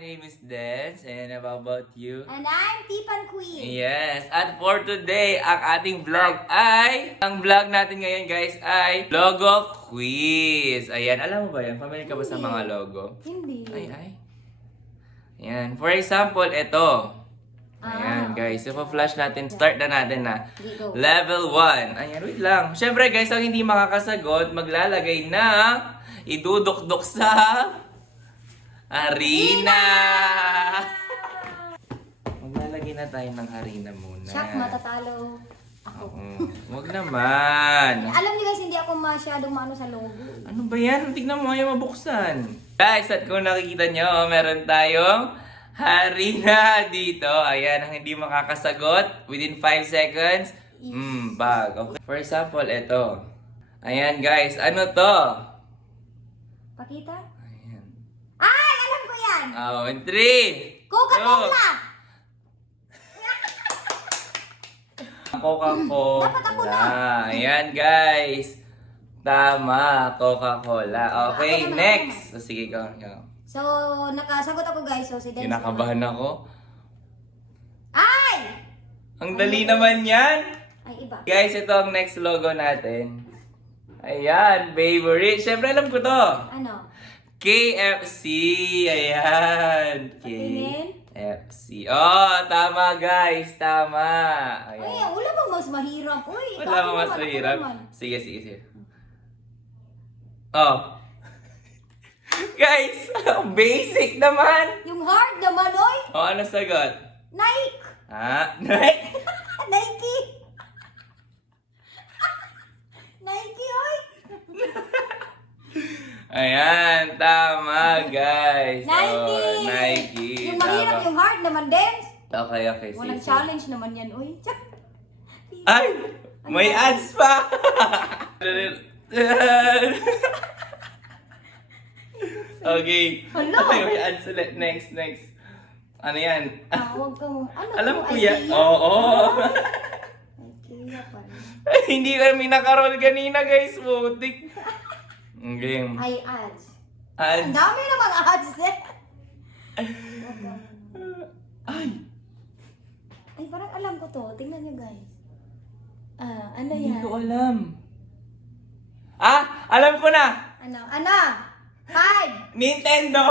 name is Dance, and how about you? And I'm Tipan Queen. Yes, at for today, ang ating vlog ang vlog natin ngayon guys ay logo quiz. Ayan, alam mo ba yan? Familiar ka ba sa mga logo? Hindi. Ay. Ayan, for example, ito. Ayan guys, so flash natin, start na natin na. Dito. Level 1. Ayan, wait lang. Siyempre guys, ang hindi makakasagot, maglalagay na idudukdok sa harina. Maglalagay na tayo ng harina muna. Shock, matatalo ako. Wag naman. Alam niyo guys, hindi ako masyadong maano sa logo. Ano ba yan? Tignan mo, ayaw mabuksan. Guys, at kung nakikita nyo, meron tayong harina dito. Ayan, ang hindi makakasagot within 5 seconds. Bag. Okay. For example, ito. Ayan guys, ano to? Pakita? Ayan. Ay, alam ko yan! Oh, in 3, Coca-Cola! Coca-Cola. Dapat ako na. Ayan guys. Tama, Coca-Cola. Okay, Ako naman, next. So, sige ka. So, nakasagot ako guys. So, si Dennis. Kinakabahan ako. Ay! Ang dali naman yan. Ay, iba. Guys, ito ang next logo natin. Ayan, favorite. Siyempre alam ko to. Ano? KFC. Ayan. Patingin. KFC. Oh, tama guys. Tama. Ay, Ayan. wala bang mas mahirap? Uy, Wala mo mas mahirap. Sige, sige, sige. Oh. Guys, basic naman. Yung hard naman, oy! Oh, ano sagot? Nike! Ha? Nike! Nike, oy! Ayan, tama guys. Nike! Oh, Nike. Yung mahirap, Tama. yung hard naman, Dance. Okay, okay. Walang sige. challenge naman yan, oy. Ay! May ads pa! Okay. Hala! Okay, may ads ulit. Next, next. Ano yan? Huwag ka mo. Ano Alam to? ko yan. IKEA? Oo. IKEA pala. Hindi kami nakaroon kanina guys. Butik. Game. Ay, ads. Ads. Ang dami namang ads eh. Ay! Ay, parang alam ko to. Tingnan nyo guys. Ano Hindi yan? ko alam. Ah! Alam ko na! Ano? Ano? 5! Nintendo!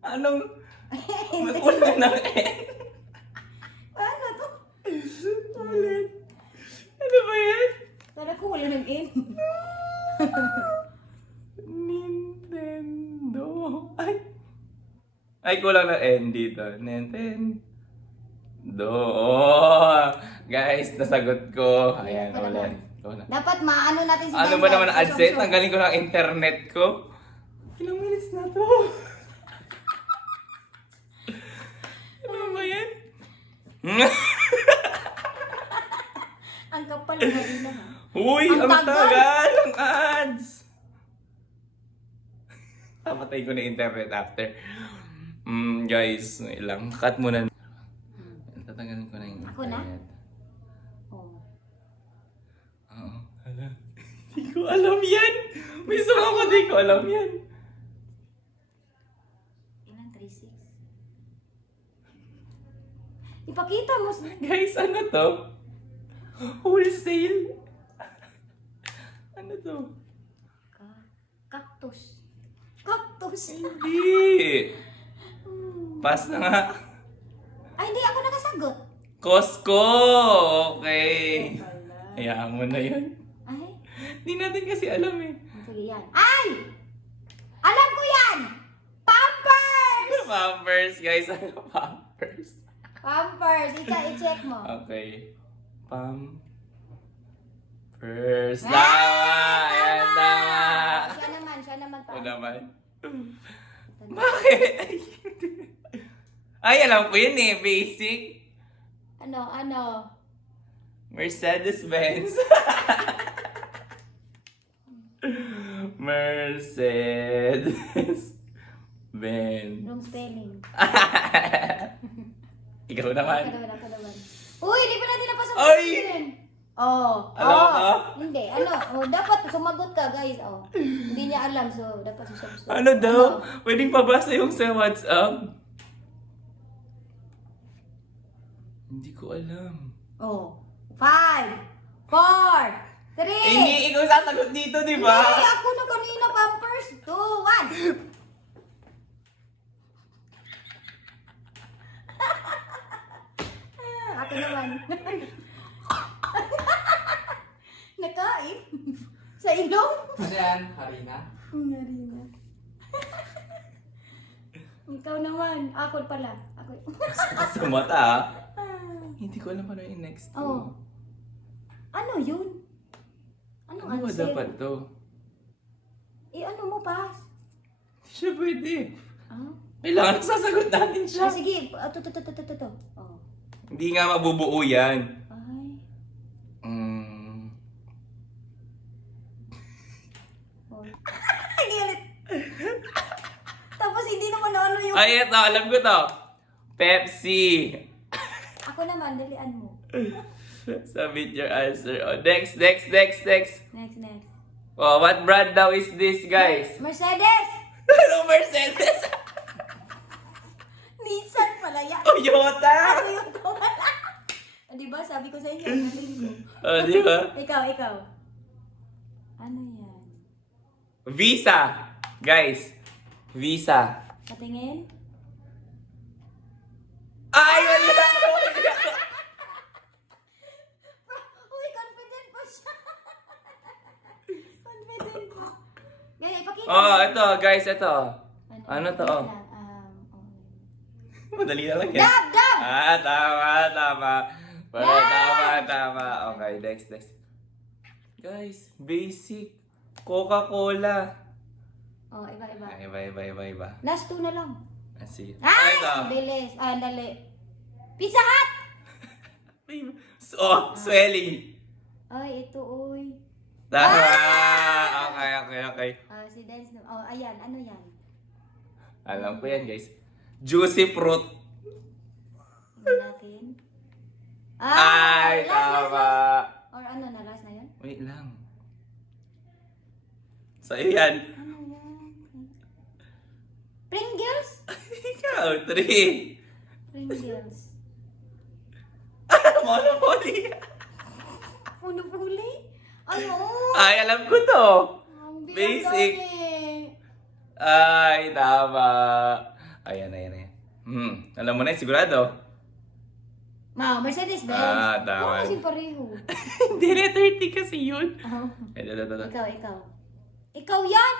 Anong... Una ng N? Ano to? Ulit. Ano ba yan? Kala ko wala ng N. Nintendo. Ay! Ay, kulang na N dito. Nintendo. Oh! Guys, nasagot ko. Ayan, ulit. Ikaw na. Dapat maano natin si Ano Dan, ba guys. naman ang So, adset? so, so. Ang galing ko ng internet ko. Ilang minutes na to? Ano ba yan? Ang kapal ng harina ha. Uy! Ang Ang tagal! tagal! Ang ads! Papatay ko na internet after. Guys, ilang. Cut muna. Tatanggalin ko na yung Ako na? internet. Oh. Oo. Alam. Hindi ko alam yan! May song ako, di ko alam yan. Ilan? 3-6? Ipakita mo. Guys, ano to? Wholesale? Ano to? Cactus. Cactus. Hindi! Pass na nga. Ay, hindi ako nakasagot. Costco! Okay. Hayaan mo na yun. Ay, Hindi natin kasi alam eh. sige yan. Ay! Alam ko yan! Pampers! Pampers, guys. Ano Pampers? Pampers. I-check mo. Okay. Pampers. Ah, Tama! Ayan, tama! Siya naman. Ano naman? Bakit? Ay, alam ko yun eh. Basic. Ano? Mercedes-Benz. Mercedes-Benz. Wrong spelling. Ikaw naman. Kadawan. Uy, di pa natin napasok Ay! sa Oh. Alam oh. mo? Hindi. Ano? Oh, dapat sumagot ka, guys. Oh. Hindi niya alam, so dapat susagot. Ano daw? Pwedeng pabasa yung sa WhatsApp? Hindi ko alam. Oh. 5, 4, 3. Hindi, ikaw sasagot dito, di ba? Hindi, ako na kanina pampers. 2, 1. Ako naman. Nakain? Sa ilong? Ano yan? Harina? Narina. Ikaw naman. Ako pala. Ako. Sa mata, ah. Hindi ko alam paano yung next to. Oh. Ano yun? Anong Ano ba answer? dapat to? Eh, ano mo, pas? Hindi siya pwede. Ah? Kailangan sasagot natin siya. Ah, sige. To. Oh. Hindi nga mabubuo yan. Ay. Oh. Hindi ulit. Tapos hindi naman ano yung... Ay, ito. Alam ko to. Pepsi. Ako naman, dalian mo. Submit your answer. Oh, next. Next. Oh, what brand daw is this, guys? Mercedes! Ano Mercedes? Nissan pala yan. Toyota! Ano yung wala? Ah, diba, sabi ko sa inyo, galing mo. Oh, di ba? Ikaw. Ano yan? Visa. Guys. Visa. Patingin? Ay, wala na. Uy, confident pa siya. Confident pa. Ganyan, ipakita. Oh, ito, guys, ito. Ano to? Wait Oh. lang, Madali na lang yan. Dab! Ah, tama. Pero Yan! tama. Okay, next. Guys, basic. Coca-Cola. Oh, iba. Iba. Last 2 na lang. Asi. Ay! ito. Bilis. Ah, dali. Pizza Hut! Oh, swelling. Ay, ito, uy. Tama. Okay. Ah, si Dance. Oh, ayan. Ano yan? Alam ko yan, guys. Juicy fruit. Tingnan natin. Ay, last. tama. Or ano na, last na yan? Wait lang. Sa'yo yan. Ano yan? Pringles? Ikaw, 3. Pringles. Monopoly. Monopoly? Ay, oo. Ay, alam ko to. Ang bilang Basic. doon eh. Ay, tama. Ayan. Alam mo na yun, sigurado. Mercedes Benz. Ah, tama. Oo, kasi pareho. Hindi, letter T kasi yun. Oh. Ito. Ikaw yan?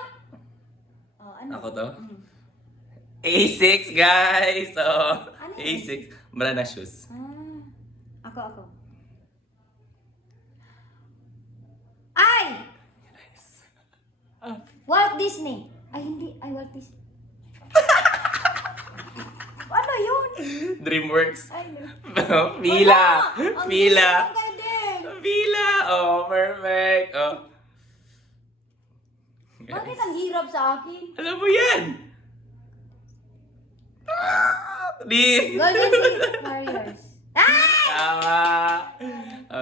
Oh, ano? Ako to? Mm. A6, guys. Oh, Ano yun? A6. Mala na shoes. Ako. Ay! Walt Disney. Ay, hindi. Ay, Walt Disney. Ano yun? DreamWorks. Ay, no. Pila. Wala! Ang Pila. bilis ng din. Pila. Oh, perfect. Oh. Bakit ang hirap sa akin? Alam mo yan. Di. Golden State Warriors. Ah! Tama.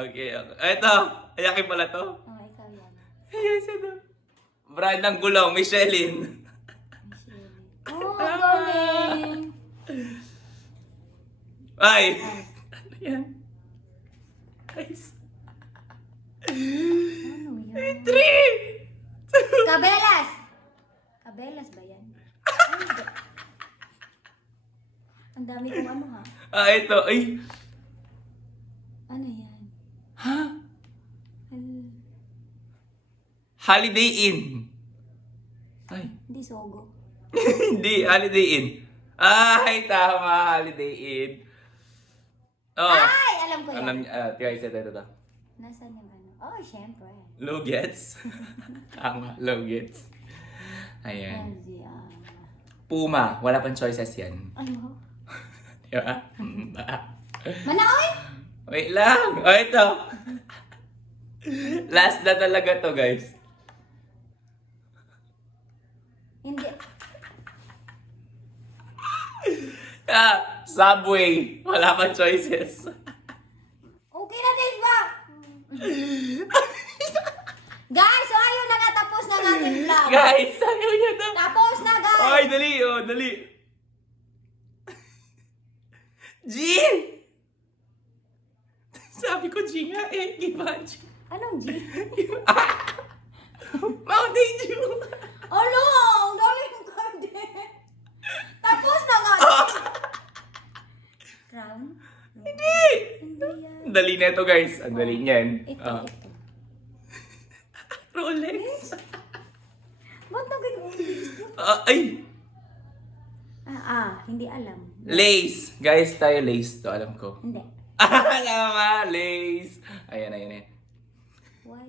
Okay. Ito. Ayakin pala to. Oh, ikaw yan. Yes, ito. Brand ng gulong, Michelin. Oh, galing. Ay! Ano yan? Guys. Ano yan? 3! Kabelas! Kabelas ba yan? Ay, hindi. Ang dami kong ano ha. Ah, ito. Ay! Ano yan? Ha? Al- Holiday Inn. Ay. Hindi sogo. Hindi, Holiday Inn. Ay, tama. Holiday Inn. Oh. Ay! Alam ko yan. Alam niya. Guys, ito. Nasaan yung ano? Oh, syempre. Low gets. Tama, low gets. Ayan. Puma. Wala pang choices yan. Ano? Diba? Manaoy! Wait lang. Oh, ito. Last na talaga to, guys. Hindi. Subway. Wala pang choices. Okay na din ba? Guys, so ayun na nga, tapos na ang ating vlog. Guys, ayaw niya to. Tapos na, guys. Ay, dali, oh, dali. G! Sabi ko G nga eh. Iba G. Anong G? Mountain Dew. Alo, ang galing ko din. Tapos na nga. Crown? Hindi. Hindi yan. Dali na ito guys. Ang dali niyan. Ito, ito. Rolex. Ba't na ganun? Ay! Hindi alam. Lace. Guys, tayo lace to. Alam ko. Hindi. Tama, lace. Ayan, ayan, ayan. Why?